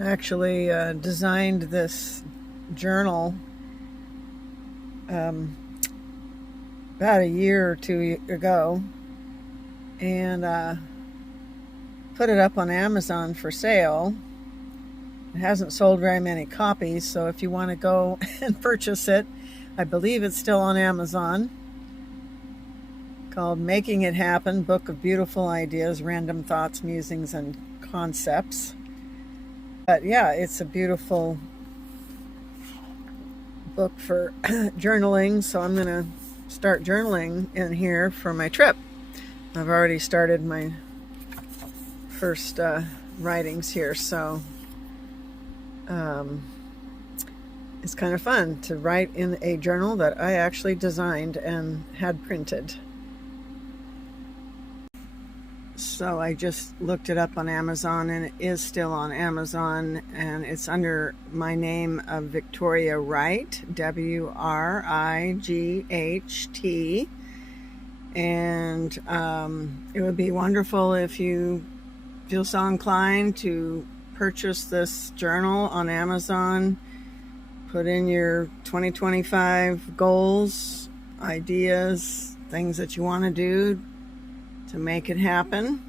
I actually designed this journal about a year or two ago and put it up on Amazon for sale. It hasn't sold very many copies, so if you want to go and purchase it, I believe it's still on Amazon. Called Making It Happen, Book of Beautiful Ideas, Random Thoughts, Musings, and Concepts. But yeah, it's a beautiful book for journaling, so I'm going to start journaling in here for my trip. I've already started my first writings here, so it's kind of fun to write in a journal that I actually designed and had printed. So I just looked it up on Amazon, and it is still on Amazon, and it's under my name of Victoria Wright, Wright, and it would be wonderful if you feel so inclined to purchase this journal on Amazon. Put in your 2025 goals, ideas, things that you want to do to make it happen.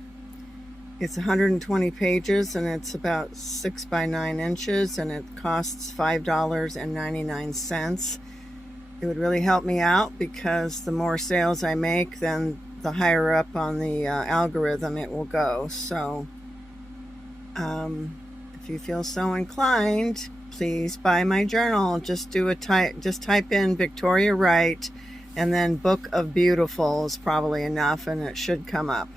It's 120 pages and it's about 6 by 9 inches, and it costs $5.99. It would really help me out because the more sales I make, then the higher up on the algorithm it will go. So if you feel so inclined, please buy my journal. Just type in Victoria Wright, and then Book of Beautiful is probably enough, and it should come up.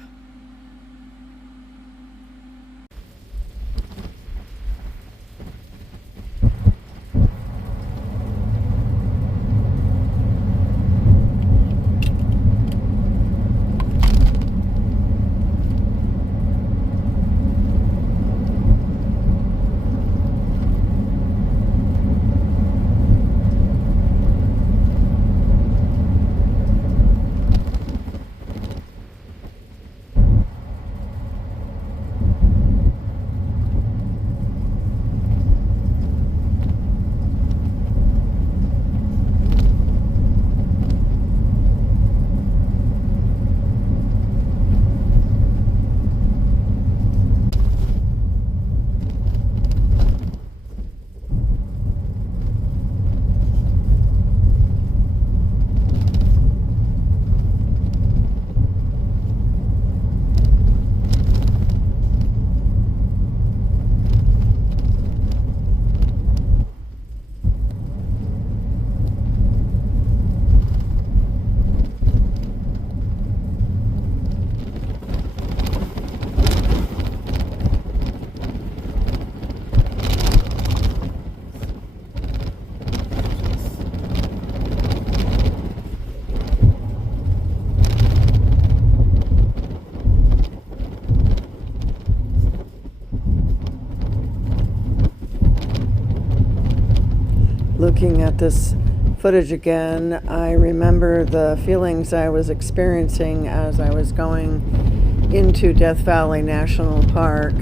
Looking at this footage again, I remember the feelings I was experiencing as I was going into Death Valley National Park.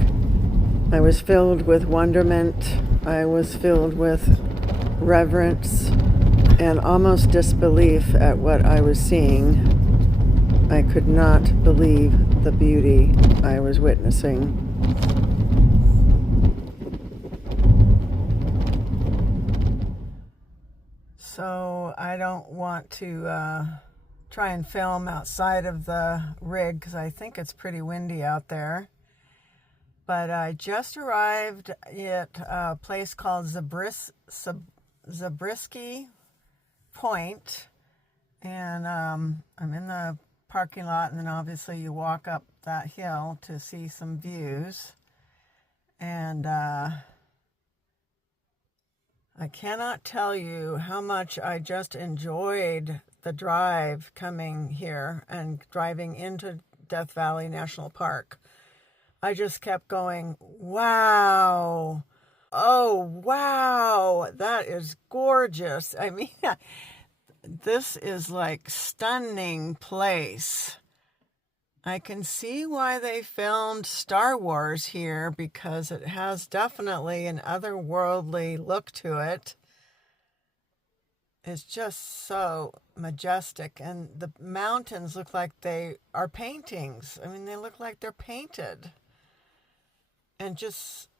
I was filled with wonderment, I was filled with reverence and almost disbelief at what I was seeing. I could not believe the beauty I was witnessing. So I don't want to try and film outside of the rig because I think it's pretty windy out there. But I just arrived at a place called Zabriskie Point, and I'm in the parking lot, and then obviously you walk up that hill to see some views. And I cannot tell you how much I just enjoyed the drive coming here and driving into Death Valley National Park. I just kept going, wow, oh, wow, that is gorgeous. I mean, this is like stunning place. I can see why they filmed Star Wars here, because it has definitely an otherworldly look to it. It's just so majestic, and the mountains look like they are paintings. I mean, they look like they're painted. And just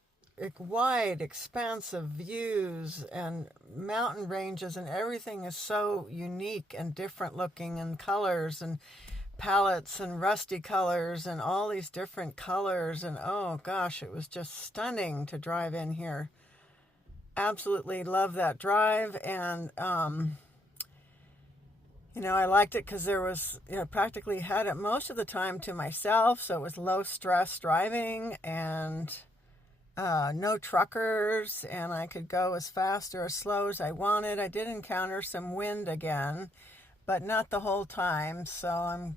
wide, expansive views and mountain ranges, and everything is so unique and different looking, and colors and palettes and rusty colors and all these different colors. And oh gosh, it was just stunning to drive in here. Absolutely love that drive. And I liked it because there was, practically had it most of the time to myself, so it was low stress driving, and no truckers, and I could go as fast or as slow as I wanted. I did encounter some wind again, but not the whole time, so I'm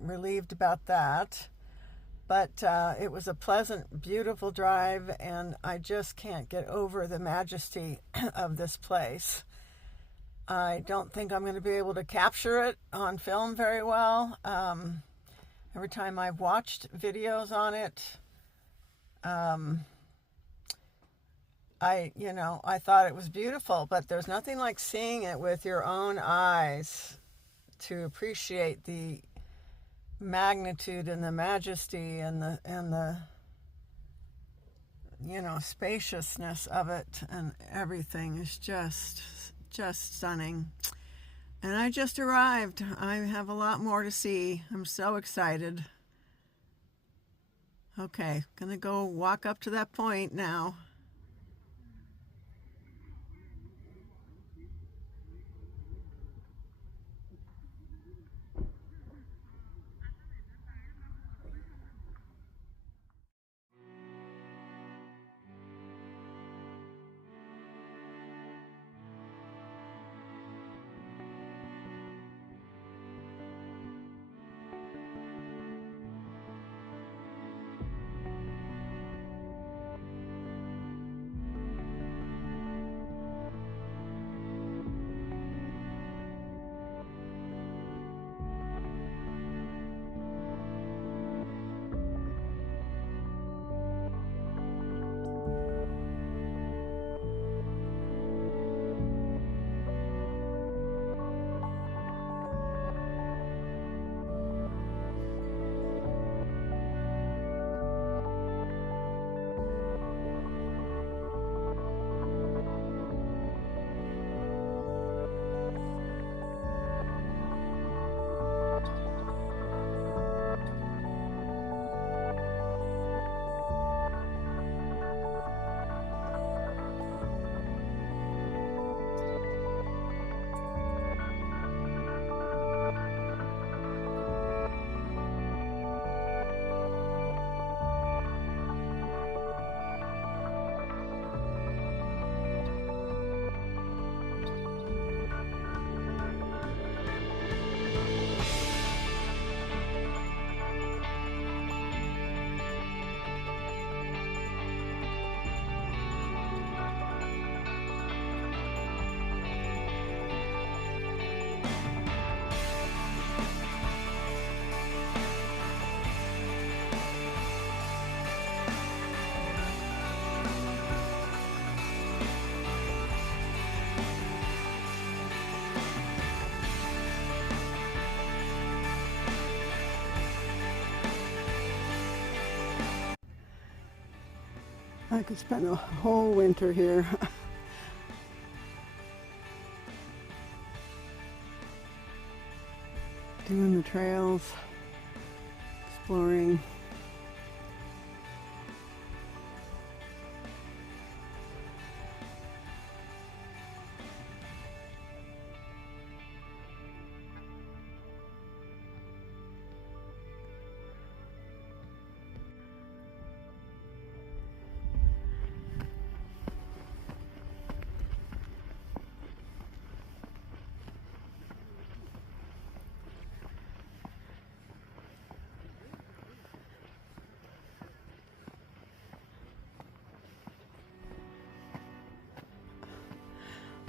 relieved about that. But it was a pleasant, beautiful drive, and I just can't get over the majesty of this place. I don't think I'm going to be able to capture it on film very well. Every time I've watched videos on it, I thought it was beautiful, but there's nothing like seeing it with your own eyes to appreciate the magnitude and the majesty and the spaciousness of it, and everything is just stunning. And I just arrived. I have a lot more to see. I'm so excited. Okay, gonna go walk up to that point now. I could spend a whole winter here. Doing the trails, exploring.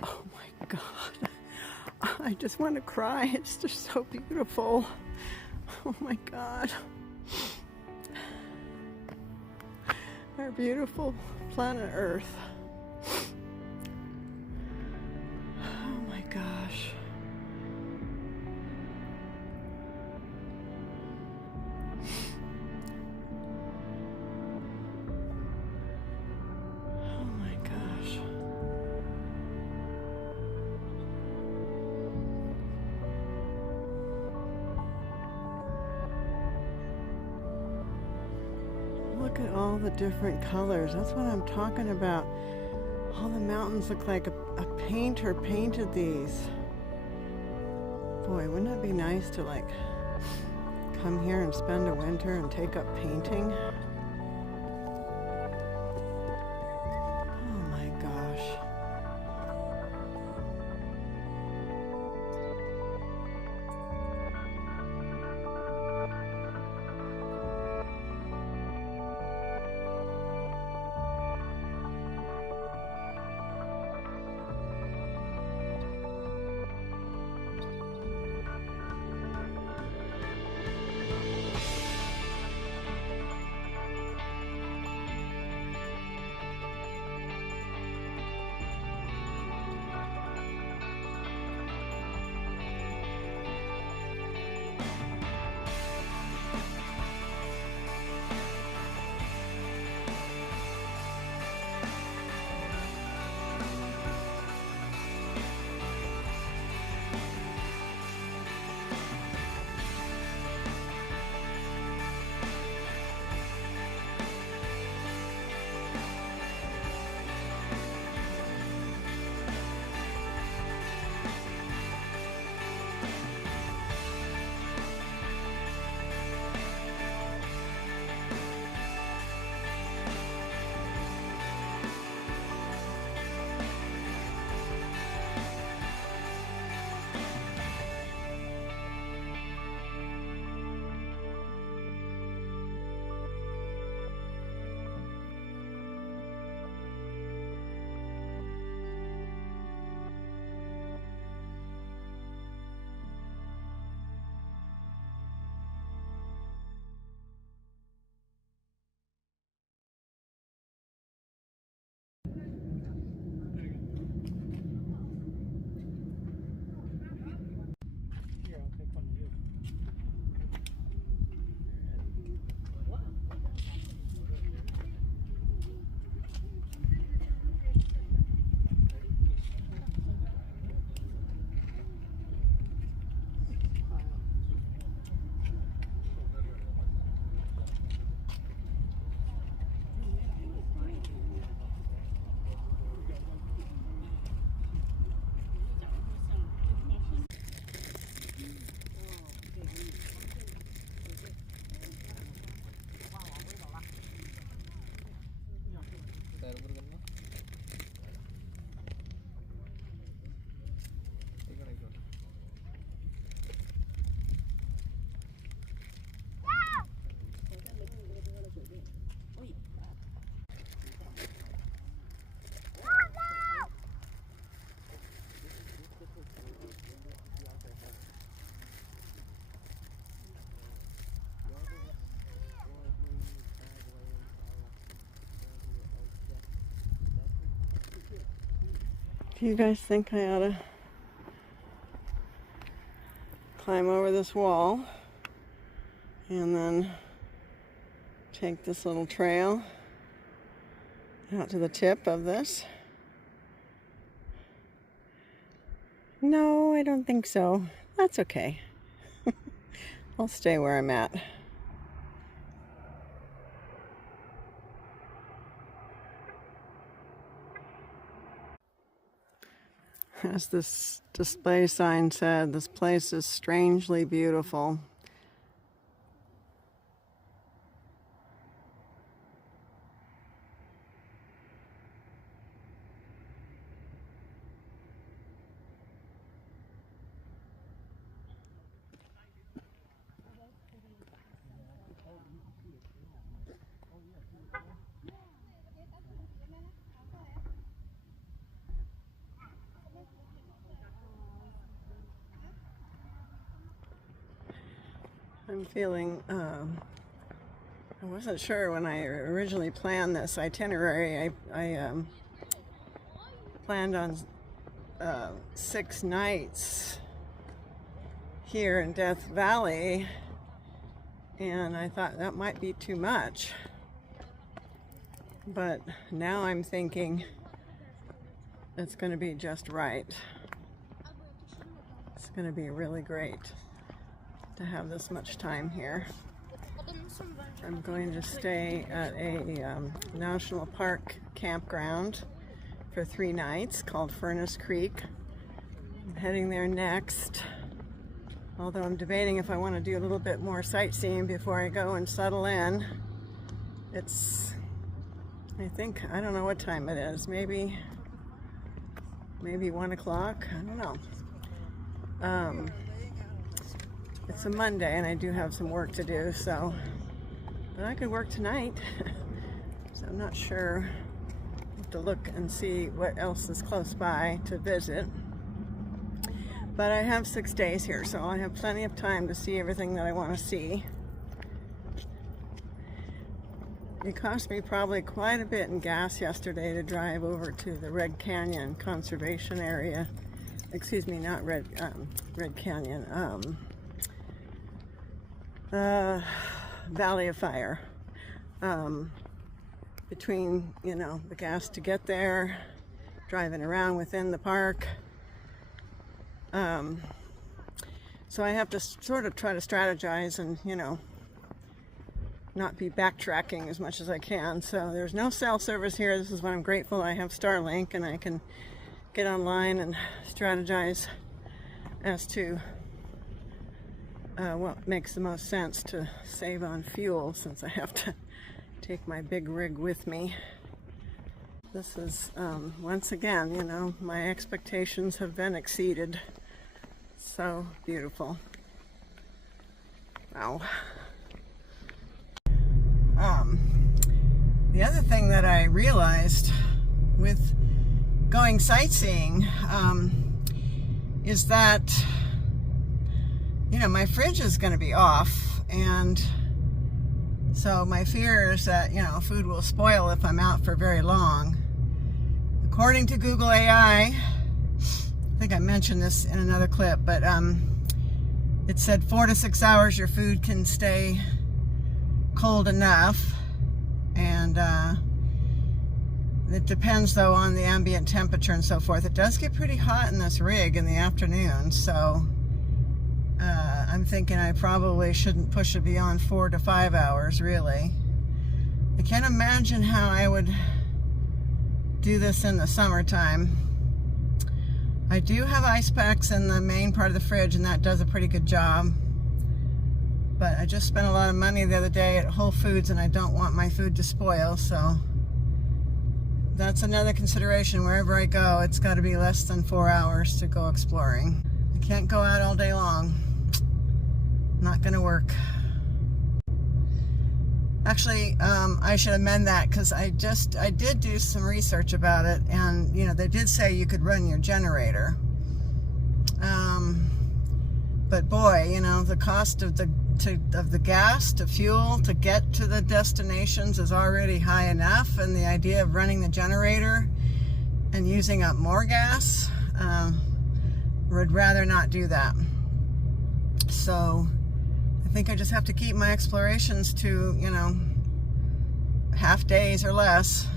Oh my God, I just want to cry. It's just so beautiful. Oh my God. Our beautiful planet Earth. Oh my gosh. Oh my gosh. Look at all the different colors. That's what I'm talking about. All the mountains look like a painter painted these. Boy, wouldn't it be nice to like come here and spend a winter and take up painting? Oh my gosh. Do you guys think I ought to climb over this wall and then take this little trail out to the tip of this? No, I don't think so. That's okay. I'll stay where I'm at. As this display sign said, this place is strangely beautiful. I'm feeling, I wasn't sure when I originally planned this itinerary. I planned on 6 nights here in Death Valley, and I thought that might be too much. But now I'm thinking it's going to be just right. It's going to be really great to have this much time here. I'm going to stay at a national park campground for 3 nights called Furnace Creek. I'm heading there next, although I'm debating if I want to do a little bit more sightseeing before I go and settle in. It's, I don't know what time it is, maybe 1 o'clock, I don't know. It's a Monday and I do have some work to do, but I could work tonight. So I'm not sure. I have to look and see what else is close by to visit. But I have 6 days here, so I have plenty of time to see everything that I want to see. It cost me probably quite a bit in gas yesterday to drive over to the Red Canyon Conservation Area. Excuse me, not Red Canyon. Valley of Fire. Between, the gas to get there, driving around within the park. So I have to sort of try to strategize and, not be backtracking as much as I can. So there's no cell service here. This is what I'm grateful I have Starlink, and I can get online and strategize as to what makes the most sense to save on fuel, since I have to take my big rig with me. This is, once again, my expectations have been exceeded. So beautiful. Wow. The other thing that I realized with going sightseeing is that, my fridge is going to be off, and so my fear is that, food will spoil if I'm out for very long. According to Google AI, I think I mentioned this in another clip, but it said 4 to 6 hours your food can stay cold enough, and it depends though on the ambient temperature and so forth. It does get pretty hot in this rig in the afternoon, so I'm thinking I probably shouldn't push it beyond 4 to 5 hours, really. I can't imagine how I would do this in the summertime. I do have ice packs in the main part of the fridge, and that does a pretty good job. But I just spent a lot of money the other day at Whole Foods, and I don't want my food to spoil, so that's another consideration. Wherever I go, it's got to be less than 4 hours to go exploring. I can't go out all day long. Not gonna work. Actually, I should amend that, because I did do some research about it, and they did say you could run your generator. But boy, the cost of the gas to fuel to get to the destinations is already high enough, and the idea of running the generator and using up more gas, would rather not do that. So I think I just have to keep my explorations to, half days or less.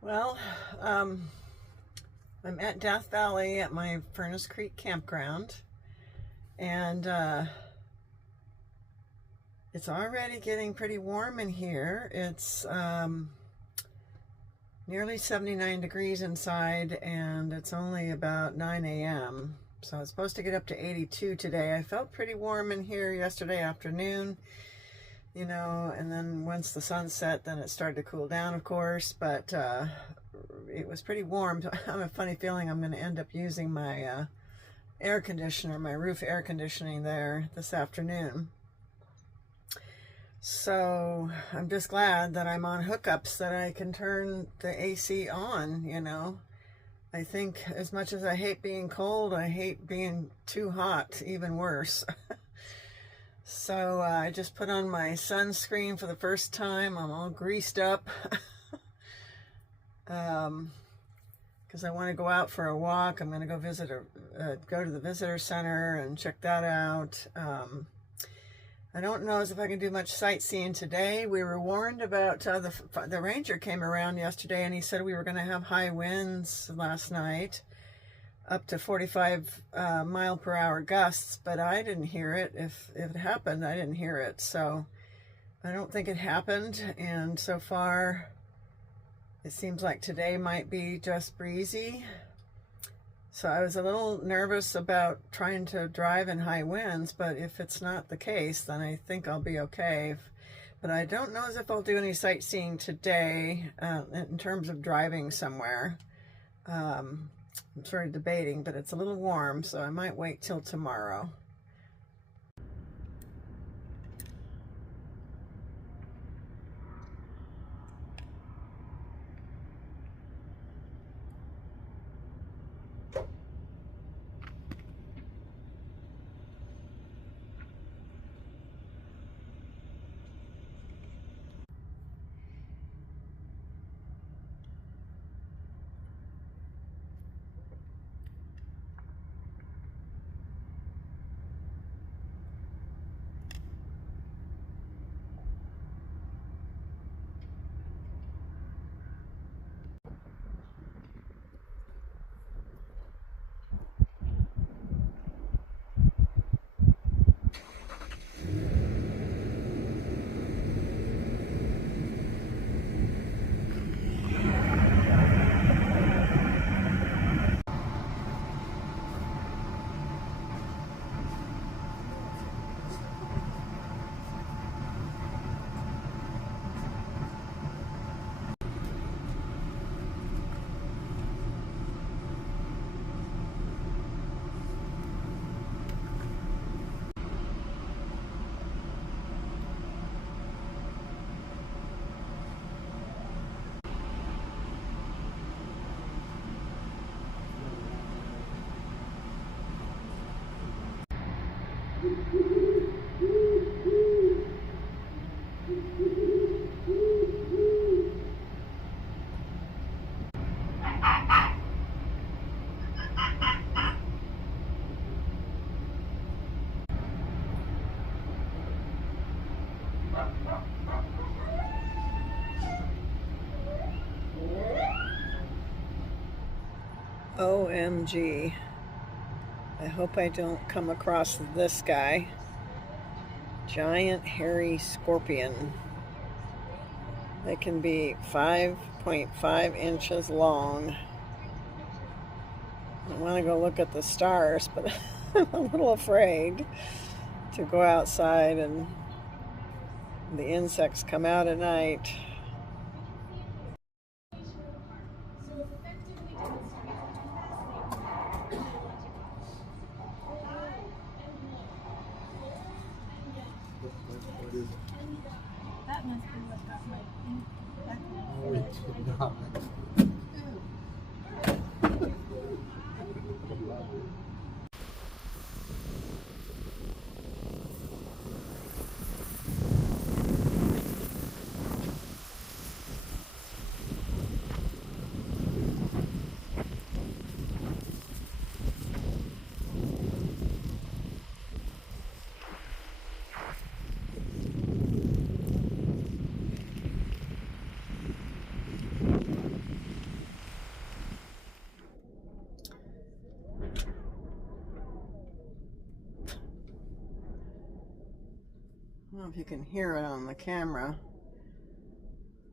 Well, I'm at Death Valley at my Furnace Creek campground, and it's already getting pretty warm in here. It's nearly 79 degrees inside, and it's only about 9 a.m. So it's supposed to get up to 82 today. I felt pretty warm in here yesterday afternoon, and then once the sun set, then it started to cool down, of course, but it was pretty warm. I have a funny feeling I'm going to end up using my air conditioner, my roof air conditioning there this afternoon. So I'm just glad that I'm on hookups that I can turn the AC on, I think as much as I hate being cold, I hate being too hot, even worse. So I just put on my sunscreen for the first time. I'm all greased up because I want to go out for a walk. I'm going to go go to the visitor center and check that out. I don't know if I can do much sightseeing today. We were warned about, the ranger came around yesterday and he said we were going to have high winds last night, up to 45 mile per hour gusts, but I didn't hear it. If it happened, I didn't hear it. So I don't think it happened. And so far, it seems like today might be just breezy. So I was a little nervous about trying to drive in high winds, but if it's not the case, then I think I'll be okay. But I don't know as if I'll do any sightseeing today in terms of driving somewhere. I'm sort of debating, but it's a little warm, so I might wait till tomorrow. OMG. I hope I don't come across this guy. Giant hairy scorpion. They can be 5.5 inches long. I want to go look at the stars, but I'm a little afraid to go outside and the insects come out at night. That must be what got my I don't know if you can hear it on the camera,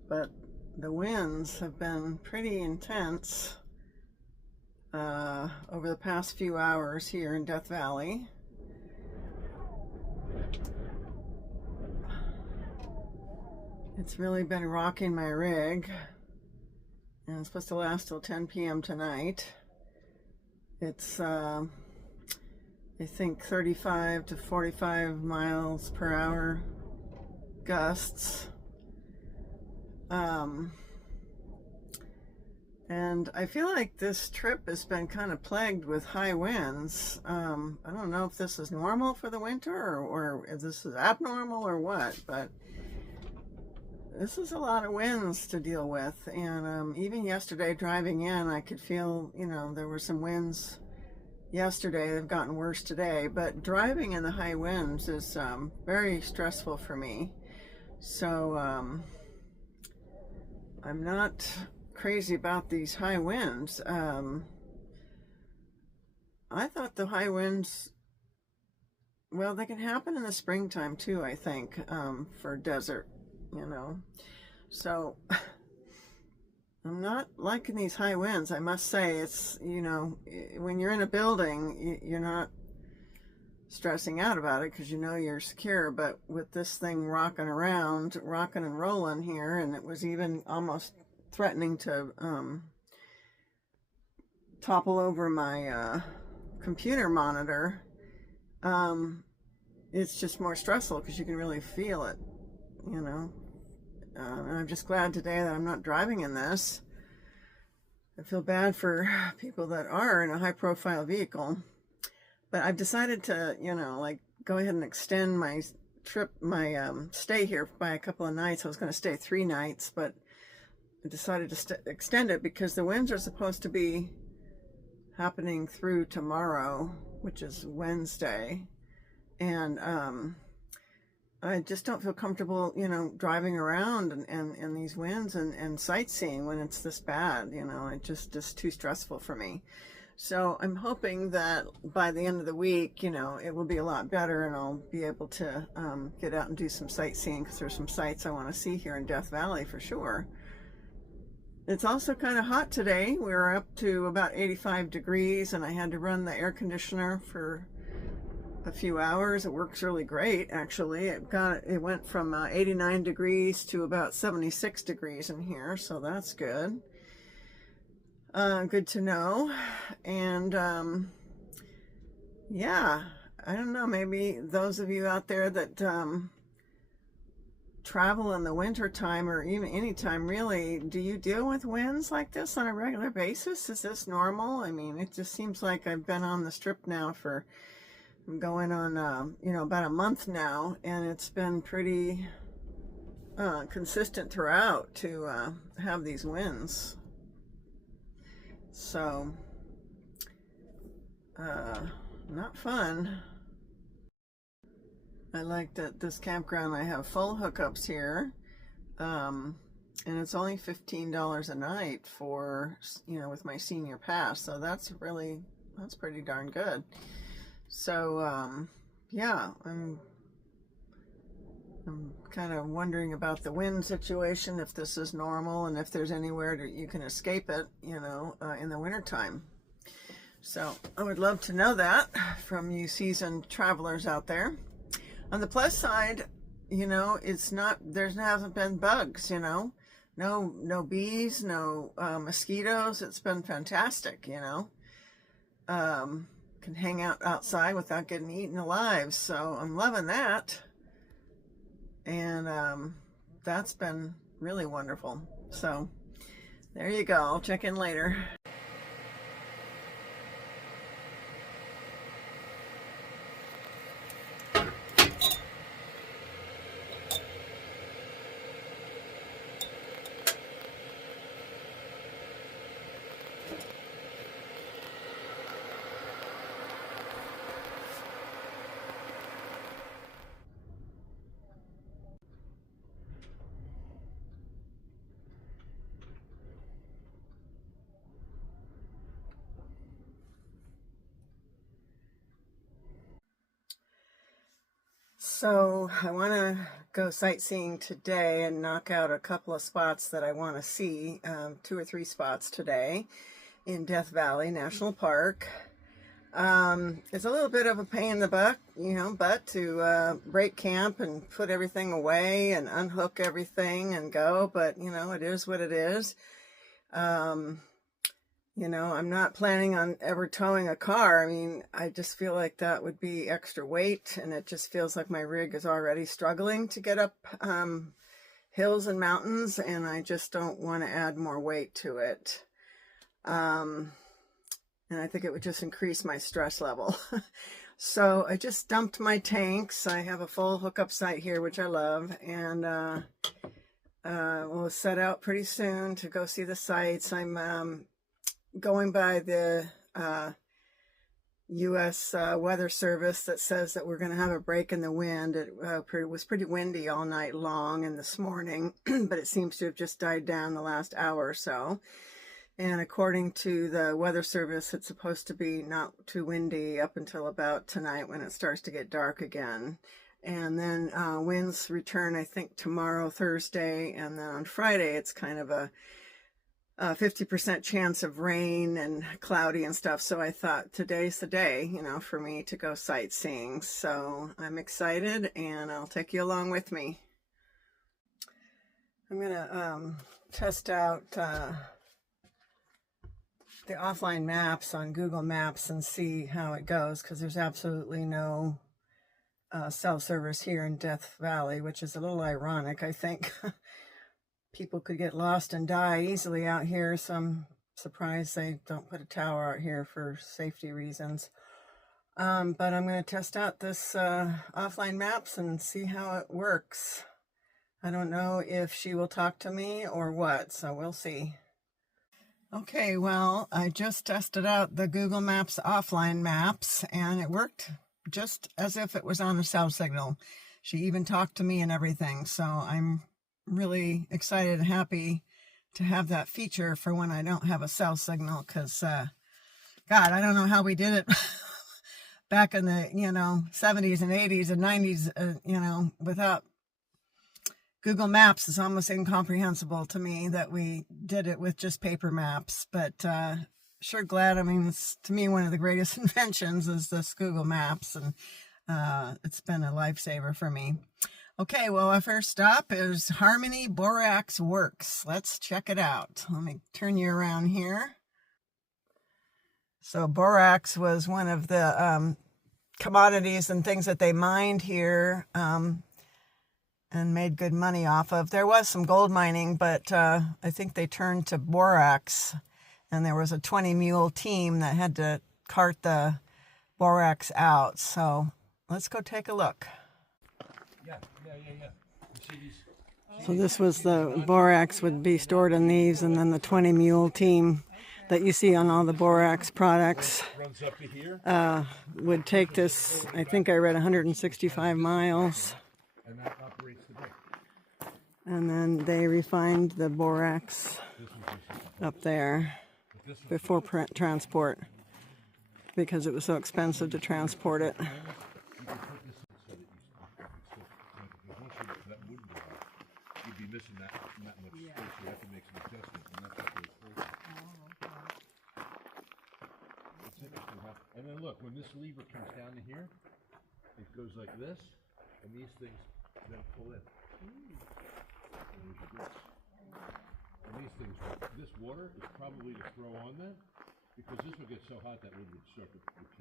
but the winds have been pretty intense over the past few hours here in Death Valley. It's really been rocking my rig, and it's supposed to last till 10 p.m. tonight. It's I think 35 to 45 miles per hour gusts. And I feel like this trip has been kind of plagued with high winds. I don't know if this is normal for the winter or if this is abnormal or what, but this is a lot of winds to deal with. And even yesterday driving in, I could feel, there were some winds yesterday. They've gotten worse today, but driving in the high winds is very stressful for me. So I'm not crazy about these high winds. I thought the high winds, well, they can happen in the springtime too, I think, for desert, So I'm not liking these high winds. I must say, it's, when you're in a building, you're not stressing out about it because you're secure. But with this thing rocking and rolling here, and it was even almost threatening to topple over my computer monitor, it's just more stressful because you can really feel it, and I'm just glad today that I'm not driving in this. I feel bad for people that are in a high profile vehicle, but I've decided to, go ahead and extend my trip, my stay here by a couple of nights. I was going to stay 3 nights, but I decided to extend it because the winds are supposed to be happening through tomorrow, which is Wednesday. And I just don't feel comfortable, driving around and these winds and sightseeing when it's this bad. It just too stressful for me. So I'm hoping that by the end of the week, it will be a lot better and I'll be able to get out and do some sightseeing because there's some sights I want to see here in Death Valley for sure. It's also kind of hot today. We were up to about 85 degrees and I had to run the air conditioner for a few hours. It works really great, actually. It went from 89 degrees to about 76 degrees in here, so that's good. Good to know. And yeah, I don't know, maybe those of you out there that travel in the winter time or even any time really, do you deal with winds like this on a regular basis? Is this normal? I mean, it just seems like I've been on the strip now for going on about a month now, and it's been pretty consistent throughout to have these winds. So not fun. I like that this campground, I have full hookups here, and it's only $15 a night for, with my senior pass, so that's pretty darn good. So yeah, I'm kind of wondering about the wind situation, if this is normal and if there's anywhere that you can escape it, in the wintertime. So I would love to know that from you seasoned travelers out there. On the plus side, there hasn't been bugs, no bees, no mosquitoes. It's been fantastic, can hang out outside without getting eaten alive. So I'm loving that. And that's been really wonderful. So there you go. I'll check in later. So I want to go sightseeing today and knock out a couple of spots that I want to see, 2 or 3 spots today in Death Valley National Park. It's a little bit of a pain in the butt to break camp and put everything away and unhook everything and go, but it is what it is. I'm not planning on ever towing a car. I mean, I just feel like that would be extra weight, and it just feels like my rig is already struggling to get up hills and mountains, and I just don't want to add more weight to it. And I think it would just increase my stress level. So I just dumped my tanks. I have a full hookup site here, which I love, and we'll set out pretty soon to go see the sights. I'm going by the U.S. Weather Service that says that we're going to have a break in the wind. It was pretty windy all night long and this morning, but it seems to have just died down the last hour or so. And according to the Weather Service, it's supposed to be not too windy up until about tonight when it starts to get dark again. And then winds return, I think, tomorrow, Thursday, and then on Friday it's kind of a 50% chance of rain and cloudy and stuff. So I thought today's the day, you know, for me to go sightseeing. So I'm excited, and I'll take you along with me. I'm gonna test out the offline maps on Google Maps and see how it goes, because there's absolutely no cell service here in Death Valley, which is a little ironic, I think. People could get lost and die easily out here, so I'm surprised they don't put a tower out here for safety reasons. But I'm going to test out this offline maps and see how it works. I don't know if she will talk to me or what, so we'll see. Okay, well, I just tested out the Google Maps offline maps, and it worked just as if it was on a cell signal. She even talked to me and everything, so I'm really excited and happy to have that feature for when I don't have a cell signal, because God, I don't know how we did it back in the 70s and 80s and 90s, without Google Maps. Is almost incomprehensible to me that we did it with just paper maps, but sure glad. I mean, it's, to me, one of the greatest inventions is this Google Maps, and it's been a lifesaver for me. Okay, well, our first stop is Harmony Borax Works. Let's check it out. Let me turn you around here. So borax was one of the commodities and things that they mined here and made good money off of. There was some gold mining, but I think they turned to borax, and there was a 20-mule team that had to cart the borax out. So let's go take a look. Yeah. So this was the borax would be stored in these, and then the 20-mule team that you see on all the borax products would take this, I think I read 165 miles. And then they refined the borax up there before transport, because it was so expensive to transport it. Missing that much space, you have to make some adjustments, and that's what goes first. It's interesting, huh? And then look, when this lever comes down to here, it goes like this, and these things then pull in. And these things, this water is probably to throw on there, because this would get so hot that wood would catch on fire.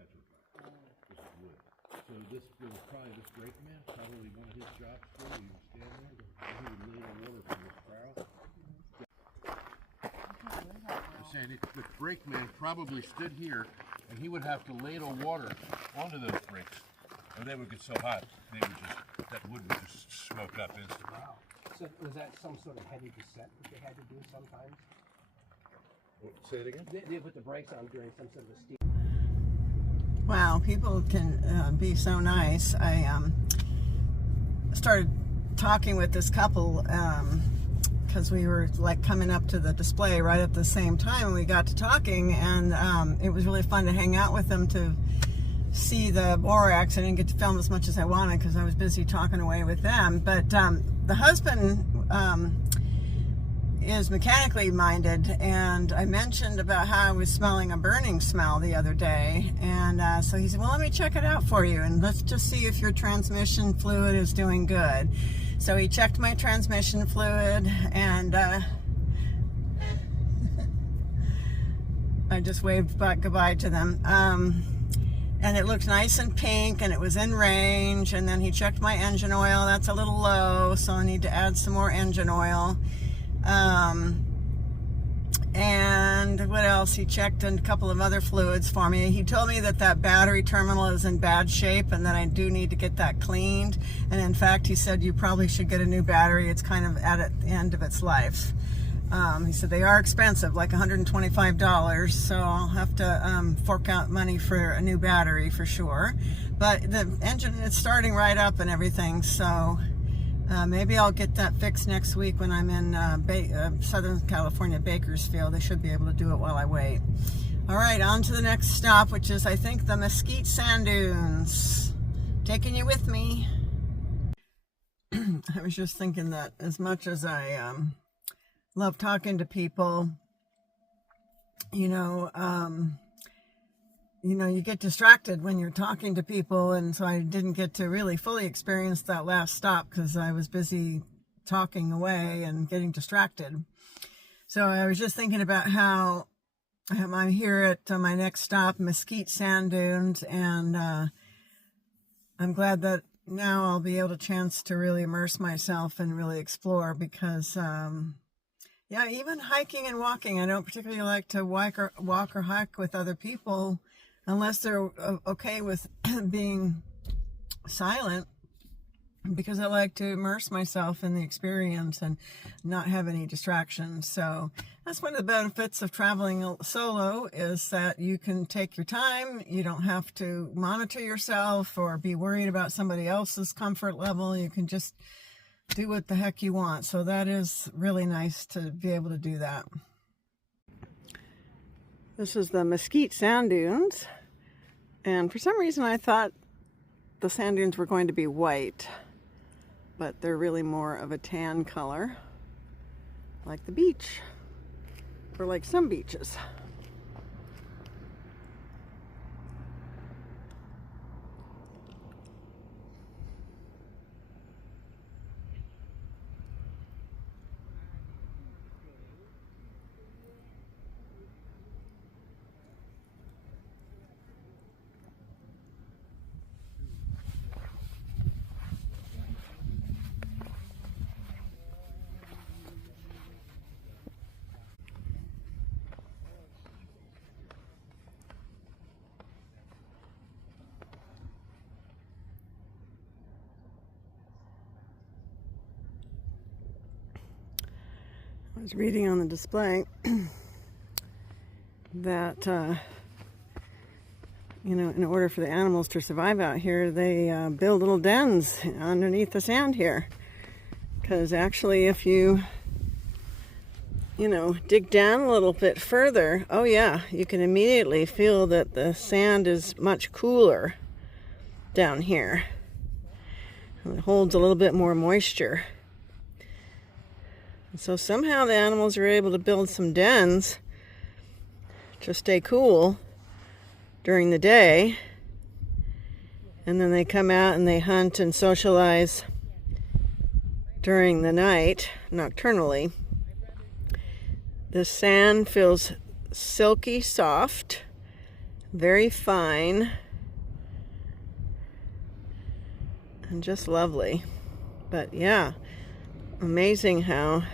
This is wood. So this was probably this brakeman, probably one of his jobs too. He would stand there, and he would ladle water from this barrel. I'm saying the brakeman probably stood here, and he would have to ladle water onto those brakes, or they would get so hot, they would that wood would just smoke up instantly. Wow. So was that some sort of heavy descent that they had to do sometimes? Say it again? They put the brakes on during some sort of a steep. Wow, people can be so nice. I started talking with this couple because we were like coming up to the display right at the same time, and we got to talking, and it was really fun to hang out with them to see the borax. I didn't get to film as much as I wanted because I was busy talking away with them, but the husband is mechanically minded, and I mentioned about how I was smelling a burning smell the other day, and so he said, well, let me check it out for you, and let's just see if your transmission fluid is doing good. So he checked my transmission fluid, and I just waved goodbye to them, and it looked nice and pink, and it was in range. And then he checked my engine oil. That's a little low, so I need to add some more engine oil. And and what else? He checked a couple of other fluids for me. He told me that that battery terminal is in bad shape and that I do need to get that cleaned. And in fact, he said you probably should get a new battery. It's kind of at the end of its life. He said they are expensive, like $125, so I'll have to fork out money for a new battery for sure. But the engine is starting right up and everything, so maybe I'll get that fixed next week when I'm in Southern California, Bakersfield. They should be able to do it while I wait. All right, on to the next stop, which is, I think, the Mesquite Sand Dunes. Taking you with me. I was just thinking that as much as I love talking to people, you get distracted when you're talking to people, and so I didn't get to really fully experience that last stop because I was busy talking away and getting distracted. So I was just thinking about how I'm here at my next stop, Mesquite Sand Dunes, and I'm glad that now I'll be able to chance to really immerse myself and really explore because yeah, even hiking and walking, I don't particularly like to walk or hike with other people unless they're okay with being silent, because I like to immerse myself in the experience and not have any distractions. So that's one of the benefits of traveling solo, is that you can take your time. You don't have to monitor yourself or be worried about somebody else's comfort level. You can just do what the heck you want. So that is really nice to be able to do that. This is the Mesquite Sand Dunes, and for some reason I thought the sand dunes were going to be white, but they're really more of a tan color, like the beach, or like some beaches. I was reading on the display that, in order for the animals to survive out here, they build little dens underneath the sand here. Because actually, if you, dig down a little bit further, oh yeah, you can immediately feel that the sand is much cooler down here. It holds a little bit more moisture. So somehow the animals are able to build some dens to stay cool during the day, and then they come out and they hunt and socialize during the night, nocturnally. The sand feels silky soft, very fine, and just lovely. But yeah, amazing how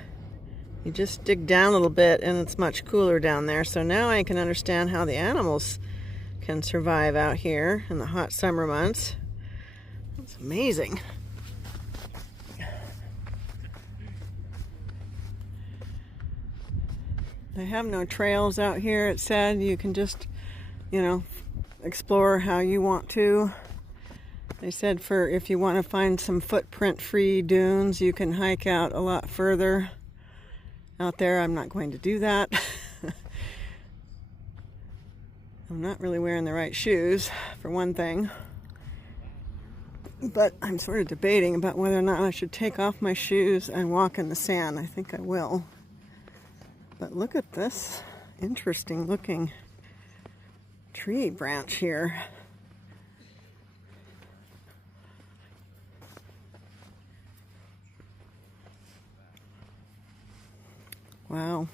you just dig down a little bit and it's much cooler down there. So now I can understand how the animals can survive out here in the hot summer months. It's amazing. They have no trails out here, it said. You can just, explore how you want to. They said if you want to find some footprint-free dunes, you can hike out a lot further out there. I'm not going to do that. I'm not really wearing the right shoes, for one thing. But I'm sort of debating about whether or not I should take off my shoes and walk in the sand. I think I will. But look at this interesting looking tree branch here. Wow.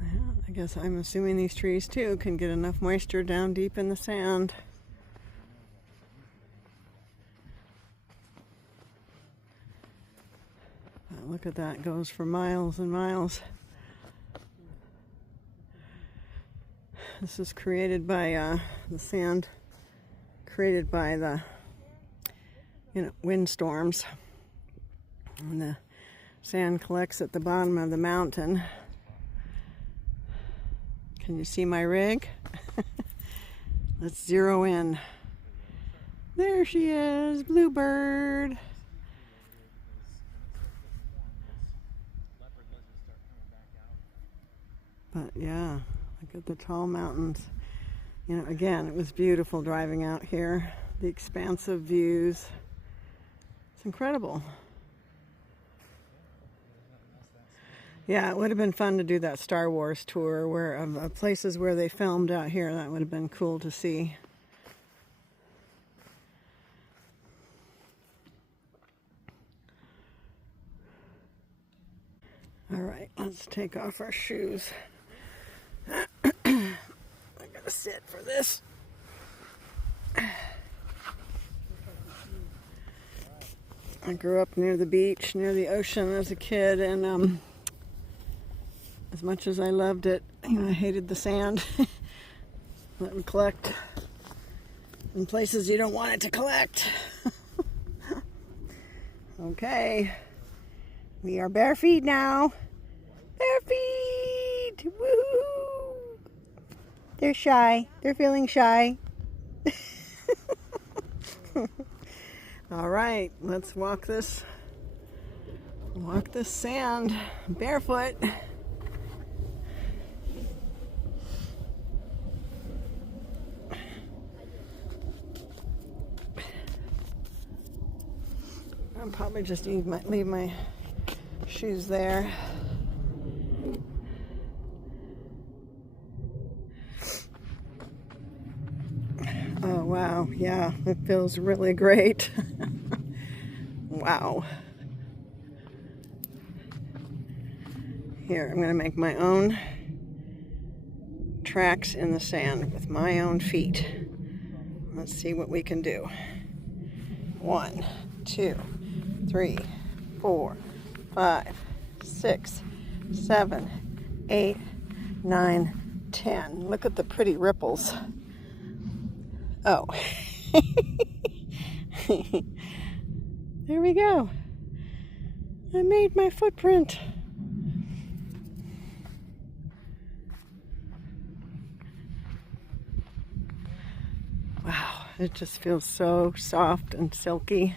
Well, I guess I'm assuming these trees too can get enough moisture down deep in the sand. Look at that, it goes for miles and miles. This is created by the sand created by the windstorms. And the sand collects at the bottom of the mountain. Can you see my rig? Let's zero in. There she is, Bluebird. But yeah, look at the tall mountains. Again, it was beautiful driving out here. The expansive views. It's incredible. Yeah, it would have been fun to do that Star Wars tour of places where they filmed out here. That would have been cool to see. All right, let's take off our shoes. I gotta sit for this. I grew up near the beach, near the ocean as a kid, and as much as I loved it, I hated the sand that would collect in places you don't want it to collect. Okay, we are bare feet now. Bare feet! Woohoo! They're shy. They're feeling shy. All right, let's walk this sand barefoot. I'll probably just leave my shoes there. Oh wow, yeah, it feels really great. Wow. Here, I'm going to make my own tracks in the sand with my own feet. Let's see what we can do. 1, 2, 3, 4, 5, 6, 7, 8, 9, 10. Look at the pretty ripples. Oh. There we go. I made my footprint. Wow, it just feels so soft and silky.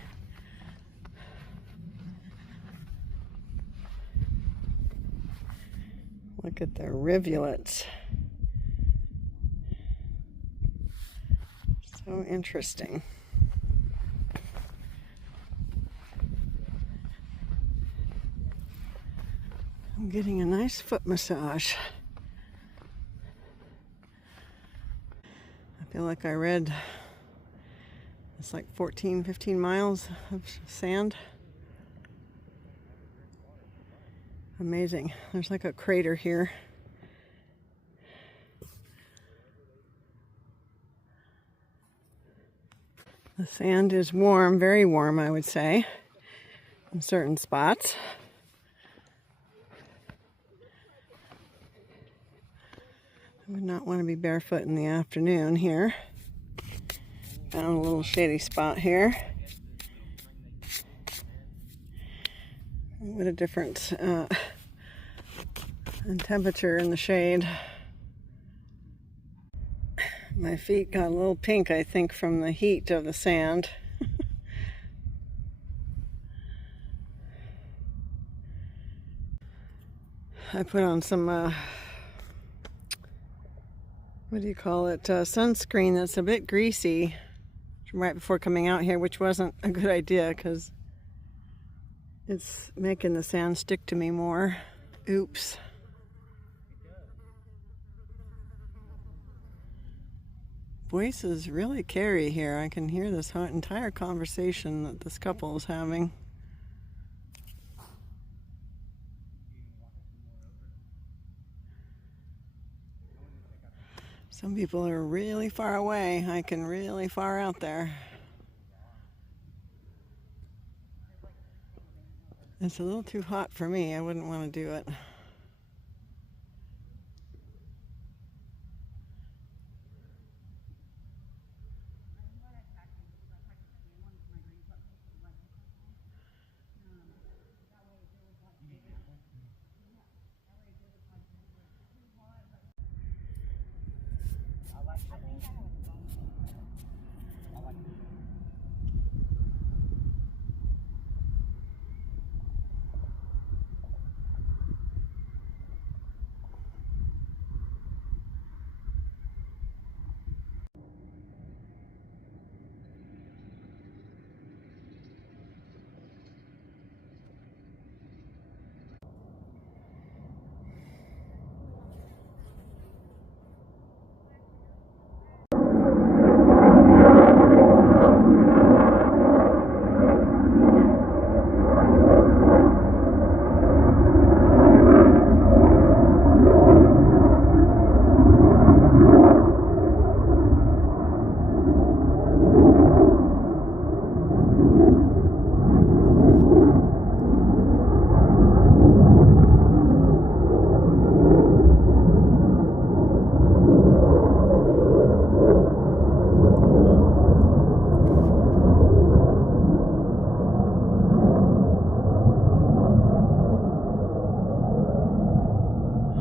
Look at the rivulets. So interesting. I'm getting a nice foot massage. I feel like I read it's like 14, 15 miles of sand. Amazing. There's like a crater here. The sand is warm, very warm, I would say, in certain spots. I would not want to be barefoot in the afternoon here. Found a little shady spot here. What a difference in temperature in the shade. My feet got a little pink, I think, from the heat of the sand. I put on some, what do you call it, sunscreen that's a bit greasy right before coming out here, which wasn't a good idea because it's making the sand stick to me more. Oops. Voices really carry here. I can hear this entire conversation that this couple is having. Some people are really far away, hiking really far out there. It's a little too hot for me. I wouldn't want to do it.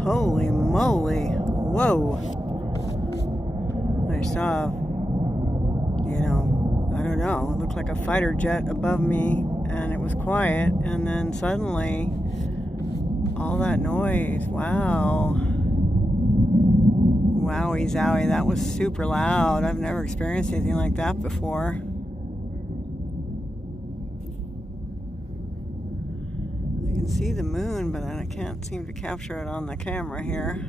Holy moly. Whoa. I saw, I don't know, it looked like a fighter jet above me, and it was quiet, and then suddenly all that noise. Wow. Wowie zowie, that was super loud. I've never experienced anything like that before. I can see the moon, but I can't seem to capture it on the camera here.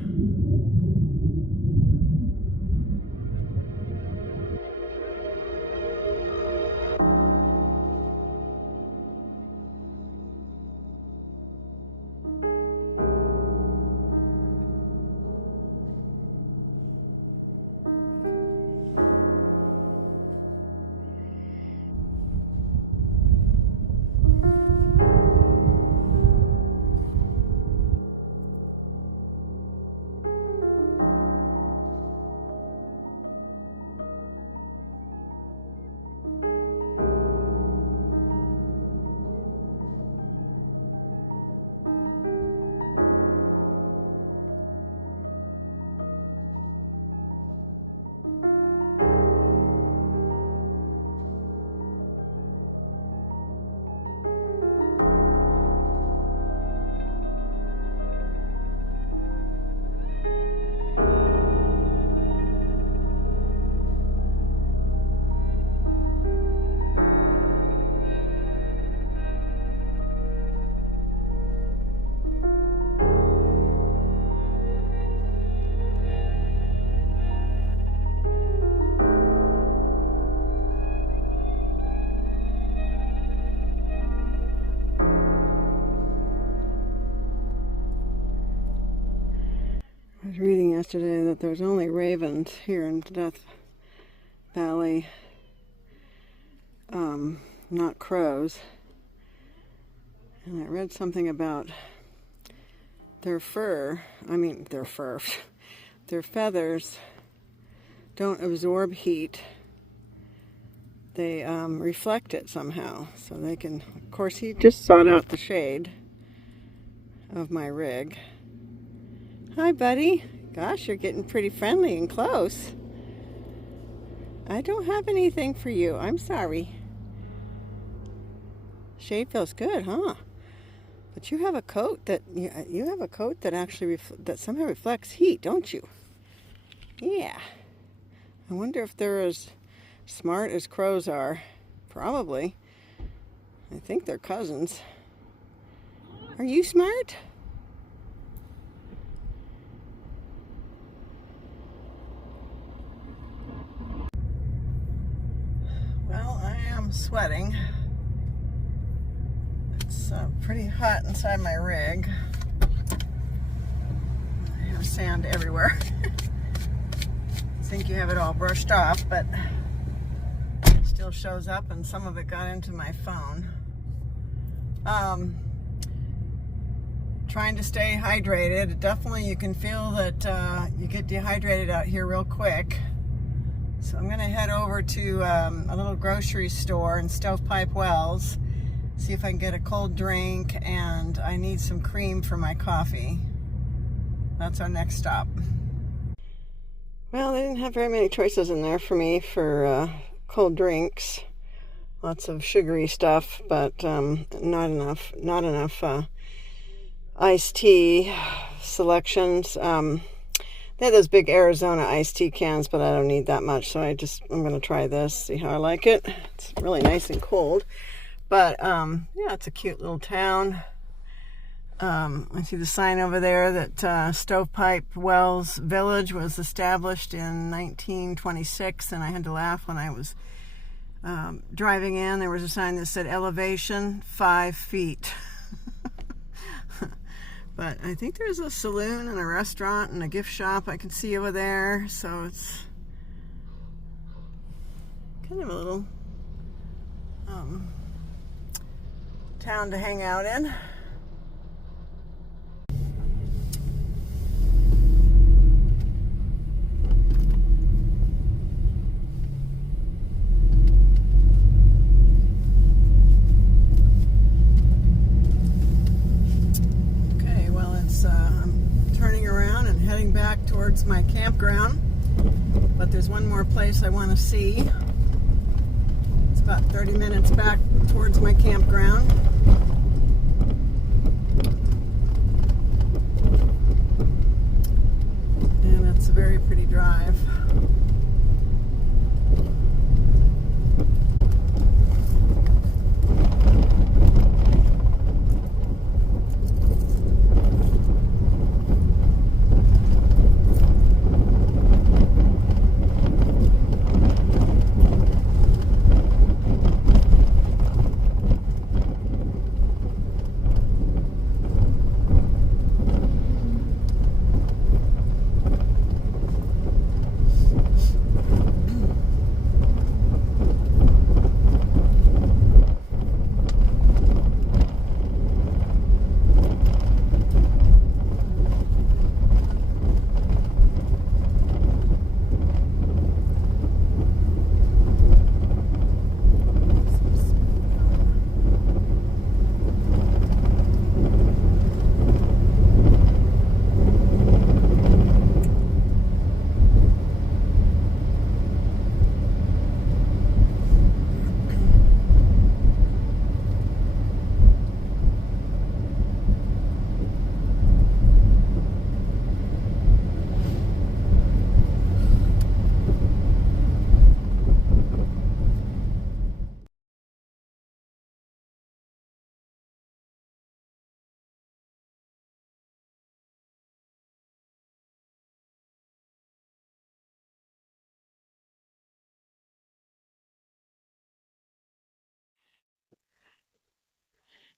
I was reading yesterday that there's only ravens here in Death Valley, not crows. And I read something about their feathers don't absorb heat. They reflect it somehow, so they can, of course, he just sought out the shade of my rig. Hi, buddy. Gosh, you're getting pretty friendly and close. I don't have anything for you. I'm sorry. Shade feels good, huh? But you have a coat that actually that somehow reflects heat, don't you? Yeah. I wonder if they're as smart as crows are. Probably. I think they're cousins. Are you smart? Well, I am sweating. It's pretty hot inside my rig. I have sand everywhere. I think you have it all brushed off, but it still shows up, and some of it got into my phone. trying to stay hydrated. Definitely you can feel that you get dehydrated out here real quick. So I'm going to head over to a little grocery store in Stovepipe Wells, see if I can get a cold drink, and I need some cream for my coffee. That's our next stop. Well, they didn't have very many choices in there for me for cold drinks. Lots of sugary stuff, but not enough iced tea selections. They have those big Arizona iced tea cans, but I don't need that much, so I'm going to try this, see how I like it. It's really nice and cold, but yeah, it's a cute little town. I see the sign over there that Stovepipe Wells Village was established in 1926, and I had to laugh when I was driving in. There was a sign that said elevation 5 feet. But I think there's a saloon and a restaurant and a gift shop I can see over there, so it's kind of a little town to hang out in. Back towards my campground, but there's one more place I want to see. It's about 30 minutes back towards my campground. And it's a very pretty drive.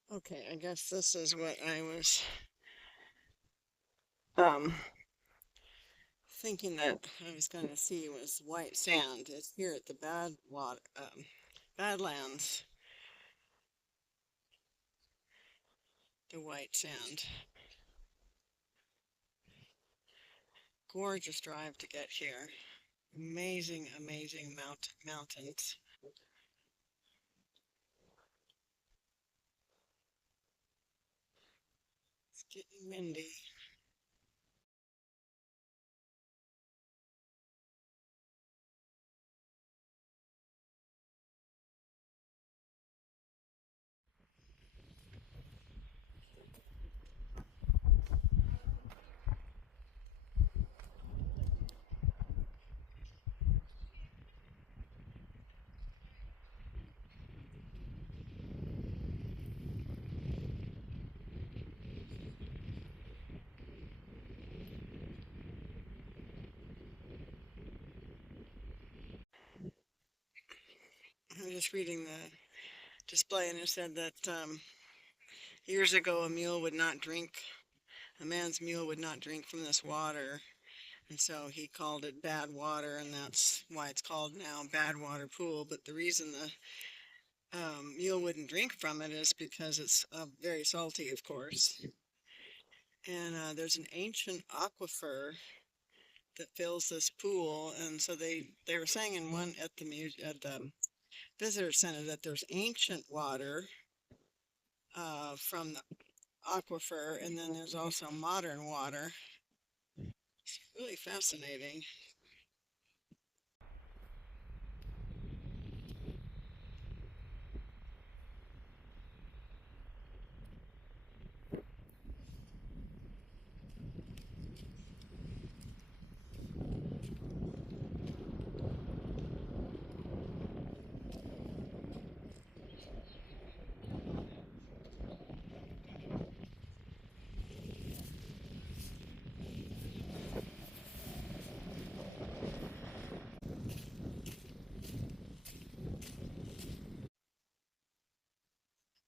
Okay, I guess this is what I was thinking that I was going to see was white sand. It's here at the Badlands, the white sand. Gorgeous drive to get here. Amazing, amazing mountains. It's getting windy. I'm just reading the display, and it said that years ago a man's mule would not drink from this water, and so he called it bad water, and that's why it's called now Badwater Pool. But the reason the mule wouldn't drink from it is because it's very salty, of course. And there's an ancient aquifer that fills this pool, and so they were saying in one at the visitor center that there's ancient water from the aquifer, and then there's also modern water. It's really fascinating.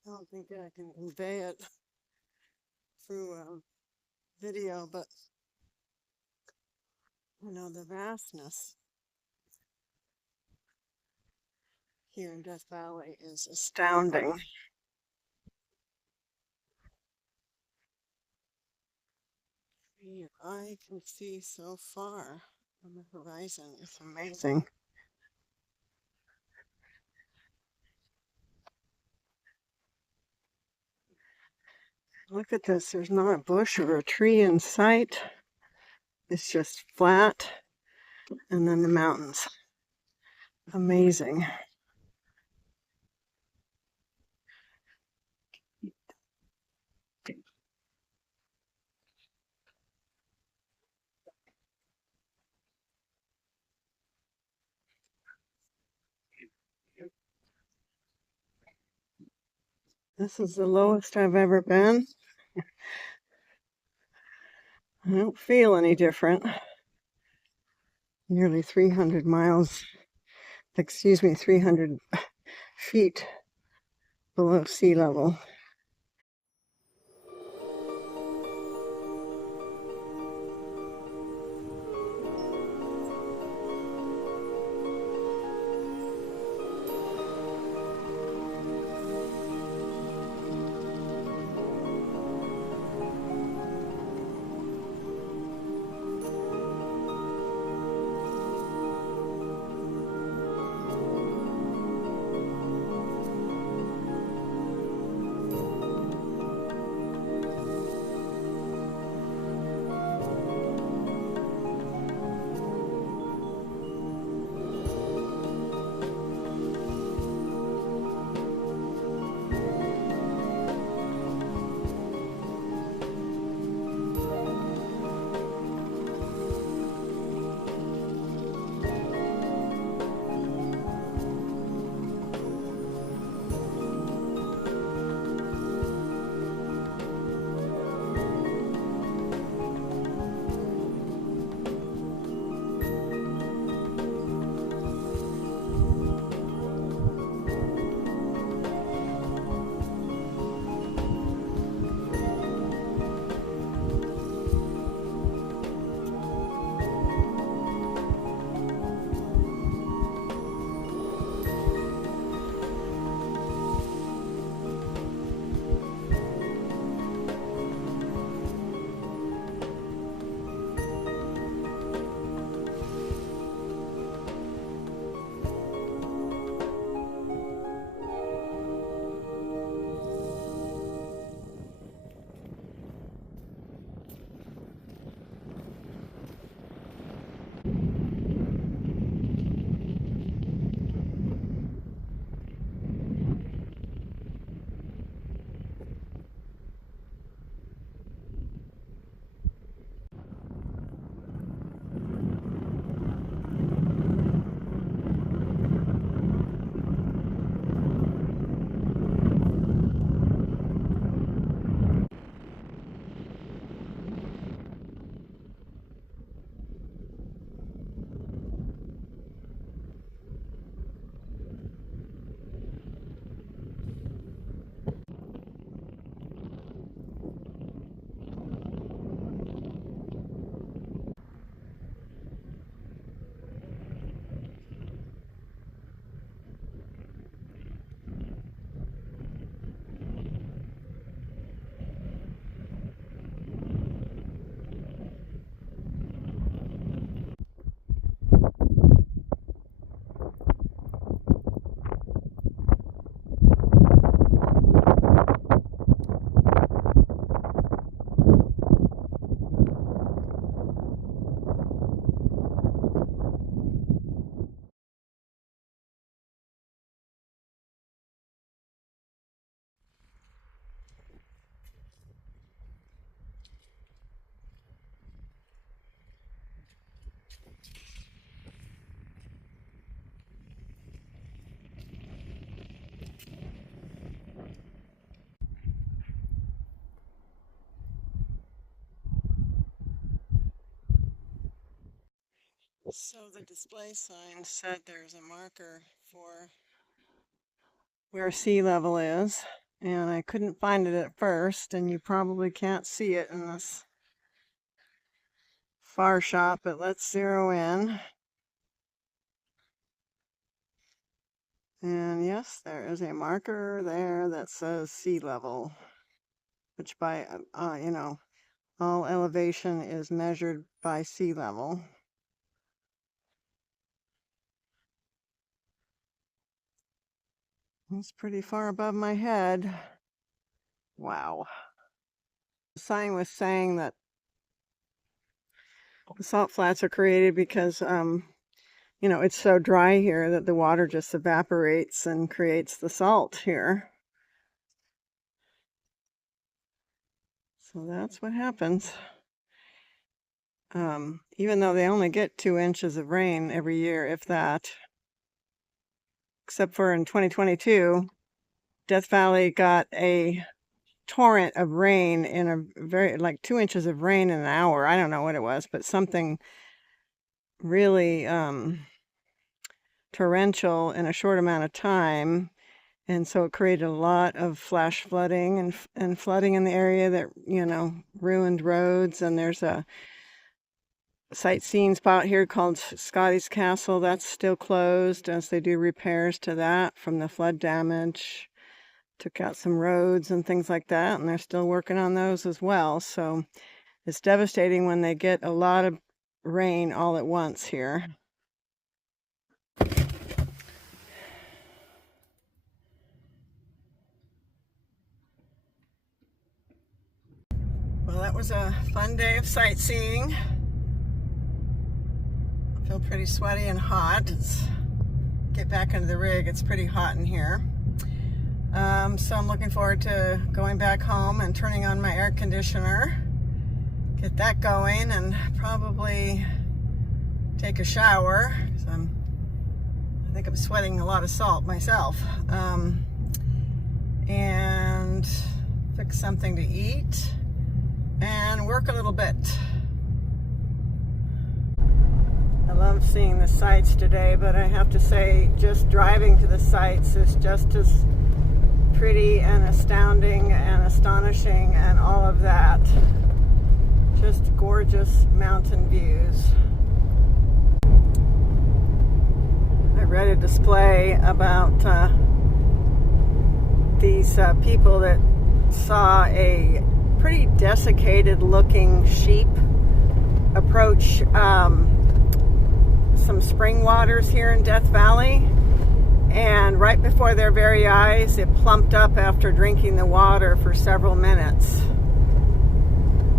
I don't think I can convey it through video, but the vastness here in Death Valley is astounding. Your eye can see so far on the horizon. It's amazing. Look at this. There's not a bush or a tree in sight. It's just flat, and then the mountains. Amazing. This is the lowest I've ever been. I don't feel any different. Nearly 300 feet below sea level. So the display sign said there's a marker for where sea level is, and I couldn't find it at first, and you probably can't see it in this far shot, but let's zero in. And yes, there is a marker there that says sea level, which by, you know, all elevation is measured by sea level. It's pretty far above my head. Wow. The sign was saying that the salt flats are created because, you know, it's so dry here that the water just evaporates and creates the salt here. So that's what happens. Even though they only get 2 inches of rain every year, if that. Except for in 2022, Death Valley got a torrent of rain in a very, like 2 inches of rain in an hour. I don't know what it was, but something really torrential in a short amount of time. And so it created a lot of flash flooding and flooding in the area that, you know, ruined roads. And there's a sightseeing spot here called Scotty's Castle. That's still closed as they do repairs to that from the flood damage. Took out some roads and things like that, and they're still working on those as well. So it's devastating when they get a lot of rain all at once here. Well, that was a fun day of sightseeing. I feel pretty sweaty and hot. Get back into the rig. It's pretty hot in here. So I'm looking forward to going back home and turning on my air conditioner, get that going, and probably take a shower. I think I'm sweating a lot of salt myself. And fix something to eat and work a little bit. I love seeing the sights today, but I have to say just driving to the sights is just as pretty and astounding and astonishing and all of that. Just gorgeous mountain views. I read a display about these people that saw a pretty desiccated looking sheep approach some spring waters here in Death Valley. And right before their very eyes, it plumped up after drinking the water for several minutes.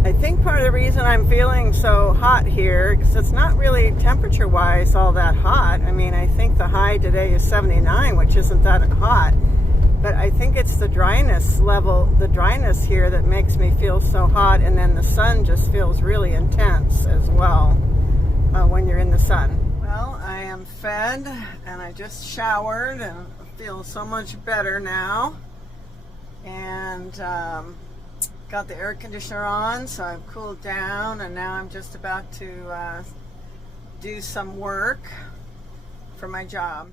I think part of the reason I'm feeling so hot here, because it's not really temperature-wise all that hot. I mean, I think the high today is 79, which isn't that hot. But I think it's the dryness level, the dryness here that makes me feel so hot. And then the sun just feels really intense as well when you're in the sun. Well, I am fed and I just showered and feel so much better now. And got the air conditioner on, so I've cooled down, and now I'm just about to do some work for my job.